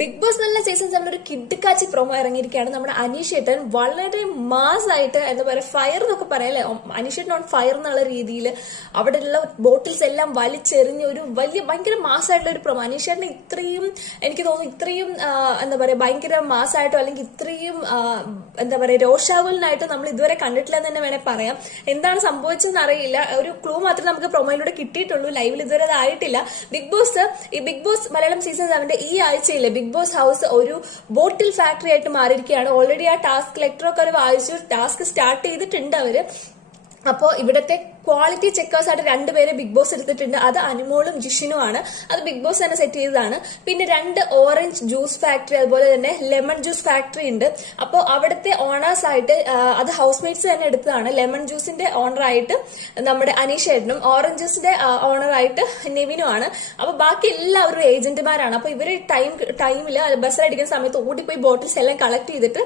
Big boss നല്ല season 7 ഒരു കിഡ്ക്കാച്ചി promo ഇറങ്ങിയിരിക്കുകയാണ്. നമ്മുടെ അനീഷേട്ടൻ വളരെ മാസ് ആയിട്ട് എന്താ പറയുക, ഫയർ എന്നൊക്കെ പറയാല്ലേ, അനീഷേട്ടൻ ഓൺ ഫയർ എന്നുള്ള രീതിയിൽ അവിടെയുള്ള ബോട്ടിൽസ് എല്ലാം വലിച്ചെറിഞ്ഞ് ഒരു ഭയങ്കര മാസമായിട്ടുള്ള ഒരു പ്രൊമോ. അനീഷേട്ടൻ ഇത്രയും എനിക്ക് തോന്നുന്നു ഇത്രയും എന്താ പറയുക ഭയങ്കര മാസമായിട്ടോ അല്ലെങ്കിൽ ഇത്രയും എന്താ പറയുക രോഷാകുലനായിട്ടോ നമ്മൾ ഇതുവരെ കണ്ടിട്ടില്ല എന്ന് തന്നെ വേണേൽ പറയാം. എന്താണ് സംഭവിച്ചതെന്ന് അറിയില്ല. ഒരു ക്ലൂ മാത്രമേ നമുക്ക് പ്രൊമോയിലൂടെ കിട്ടിയിട്ടുള്ളൂ. ലൈവിൽ ഇതുവരെ അത് ആയിട്ടില്ല. ബിഗ് ബോസ് മലയാളം സീസൺ 7 ഈ ആഴ്ചയിലെ ബിഗ് ബോസ് ഹൗസ് ഒരു ബോട്ടിൽ ഫാക്ടറി ആയിട്ട് മാറിയിരിക്കുകയാണ്. ഓൾറെഡി ആ ടാസ്ക് ലെറ്ററൊക്കെ അവർ വായിച്ചു, ടാസ്ക് സ്റ്റാർട്ട് ചെയ്തിട്ടുണ്ട് അവര്. അപ്പോൾ ഇവിടത്തെ ക്വാളിറ്റി ചെക്കേഴ്സ് ആയിട്ട് രണ്ടുപേരെ ബിഗ് ബോസ് എടുത്തിട്ടുണ്ട്. അത് അനുമോളും ജിഷിനുമാണ്. അത് ബിഗ് ബോസ് തന്നെ സെറ്റ് ചെയ്തതാണ്. പിന്നെ 2 ഓറഞ്ച് ജ്യൂസ് ഫാക്ടറി, അതുപോലെ തന്നെ ലെമൺ ജ്യൂസ് ഫാക്ടറി ഉണ്ട്. അപ്പോൾ അവിടുത്തെ ഓണേഴ്സ് ആയിട്ട് അത് ഹൗസ് മേറ്റ്സ് തന്നെ എടുത്തതാണ്. ലെമൺ ജ്യൂസിന്റെ ഓണറായിട്ട് നമ്മുടെ അനീഷേട്ടനും ഓറഞ്ച് ജ്യൂസിന്റെ ഓണറായിട്ട് നെവിനുമാണ്. അപ്പൊ ബാക്കി എല്ലാവരും ഏജന്റുമാരാണ്. അപ്പൊ ഇവര് ടൈമിൽ ബസ്സിലടിക്കുന്ന സമയത്ത് ഓടിപ്പോയി ബോട്ടിൽസ് എല്ലാം കളക്ട് ചെയ്തിട്ട്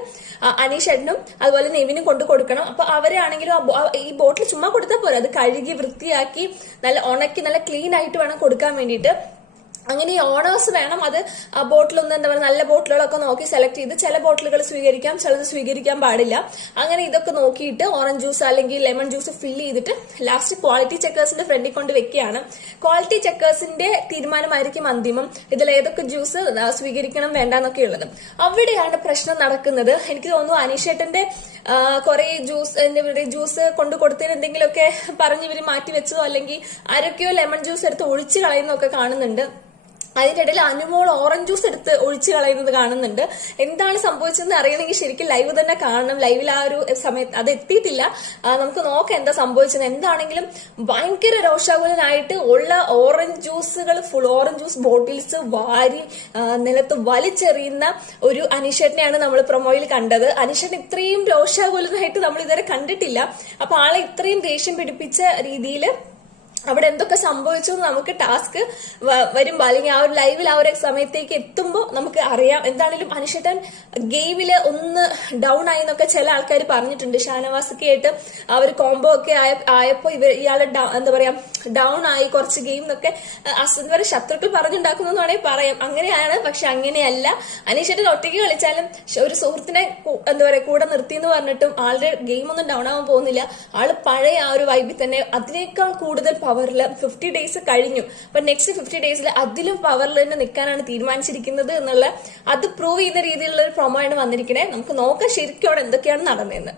അനീഷേട്ടനും അതുപോലെ നെവിനും കൊണ്ടു കൊടുക്കണം. അപ്പൊ അവരാണെങ്കിലും ഈ ബോട്ടിൽ ചുമ്മാ കൊടുത്താൽ പോരാ, അത് കഴുകി വൃത്തിയാക്കി നല്ല ഉണക്കി നല്ല ക്ലീൻ ആയിട്ട് വേണം കൊടുക്കാൻ വേണ്ടിയിട്ട്. അങ്ങനെ ഈ ഓണേഴ്സ് വേണം അത് ആ ബോട്ടിലൊന്നും എന്താ പറയുക നല്ല ബോട്ടിലുകളൊക്കെ നോക്കി സെലക്ട് ചെയ്ത് ചില ബോട്ടിലുകൾ സ്വീകരിക്കാം, ചിലത് സ്വീകരിക്കാൻ പാടില്ല. അങ്ങനെ ഇതൊക്കെ നോക്കിയിട്ട് ഓറഞ്ച് ജ്യൂസ് അല്ലെങ്കിൽ ലെമൺ ജ്യൂസ് ഫില്ല് ചെയ്തിട്ട് ലാസ്റ്റ് ക്വാളിറ്റി ചെക്കേഴ്സിന്റെ ഫ്രണ്ടിൽ കൊണ്ട് വെക്കുകയാണ്. ക്വാളിറ്റി ചെക്കേഴ്സിന്റെ തീരുമാനമായിരിക്കും അന്തിമം ഇതിൽ ഏതൊക്കെ ജ്യൂസ് സ്വീകരിക്കണം വേണ്ടെന്നൊക്കെ ഉള്ളത്. അവിടെയാണ് പ്രശ്നം നടക്കുന്നത്. എനിക്ക് തോന്നുന്നു അനീഷേട്ടന്റെ കുറെ ജ്യൂസ് കൊണ്ടു കൊടുത്തതിന് എന്തെങ്കിലുമൊക്കെ പറഞ്ഞ് ഇവര് മാറ്റി വെച്ചതോ അല്ലെങ്കിൽ ആരൊക്കെയോ ലെമൺ ജ്യൂസ് എടുത്ത് ഒഴിച്ചു കളയുന്നൊക്കെ കാണുന്നുണ്ട്. അതിന്റെ ഇടയിൽ അനുമോൾ ഓറഞ്ച് ജ്യൂസ് എടുത്ത് ഒഴിച്ചു കളയുന്നത് കാണുന്നുണ്ട്. എന്താണ് സംഭവിച്ചതെന്ന് അറിയണമെങ്കിൽ ശരിക്കും ലൈവ് തന്നെ കാണണം. ലൈവിൽ ആ ഒരു സമയത്ത് അത് എത്തിയിട്ടില്ല. നമുക്ക് നോക്കാം എന്താ സംഭവിച്ചത്. എന്താണെങ്കിലും ഭയങ്കര രോഷാകുലനായിട്ട് ഉള്ള ഓറഞ്ച് ജ്യൂസുകൾ ഫുൾ ഓറഞ്ച് ജ്യൂസ് ബോട്ടിൽസ് വാരി നിലത്ത് വലിച്ചെറിയുന്ന ഒരു അനീഷേട്ടനെയാണ് നമ്മൾ പ്രൊമോയിൽ കണ്ടത്. അനീഷേട്ടൻ ഇത്രയും രോഷാകുലനായിട്ട് നമ്മൾ ഇതുവരെ കണ്ടിട്ടില്ല. അപ്പൊ ആളെ ഇത്രയും ദേഷ്യം പിടിപ്പിച്ച രീതിയിൽ അവിടെ എന്തൊക്കെ സംഭവിച്ചു നമുക്ക് ടാസ്ക് വരുമ്പോ അല്ലെങ്കിൽ ആ ഒരു ലൈവിൽ ആ ഒരു സമയത്തേക്ക് എത്തുമ്പോൾ നമുക്ക് അറിയാം. എന്താണെങ്കിലും അനീഷേട്ടൻ ഗെയിമില് ഒന്ന് ഡൗൺ ആയി എന്നൊക്കെ ചില ആൾക്കാർ പറഞ്ഞിട്ടുണ്ട്. ഷാനവാസൊക്കെ ആയിട്ട് ആ ഒരു കോംബോ ഒക്കെ ആയപ്പോ ഇയാള് എന്താ പറയാ ഡൗൺ ആയി കുറച്ച് ഗെയിം എന്നൊക്കെ വരെ ശത്രുക്കൾ പറഞ്ഞുണ്ടാക്കുന്നു വേണമെങ്കിൽ പറയാം. അങ്ങനെയാണ്. പക്ഷെ അങ്ങനെയല്ല. അനീഷേട്ടൻ ഒറ്റയ്ക്ക് കളിച്ചാലും ഒരു സുഹൃത്തിനെ എന്താ പറയാ കൂടെ നിർത്തി എന്ന് പറഞ്ഞിട്ടും ആളുടെ ഗെയിം ഒന്നും ഡൗൺ ആവാൻ പോകുന്നില്ല. ആള് പഴയ ആ ഒരു വൈബിൽ തന്നെ അതിനേക്കാൾ കൂടുതൽ പവറിൽ 50 ഡേയ്സ് കഴിഞ്ഞു. അപ്പൊ നെക്സ്റ്റ് 50 ഡേയ്സിൽ അതിലും പവറിൽ തന്നെ നിൽക്കാനാണ് തീരുമാനിച്ചിരിക്കുന്നത് എന്നുള്ള അത് പ്രൂവ് ചെയ്യുന്ന രീതിയിലുള്ള ഒരു പ്രൊമോ ആണ് വന്നിരിക്കണേ. നമുക്ക് നോക്കാം ശരിക്കും അവിടെ എന്തൊക്കെയാണ് നടന്നതെന്ന്.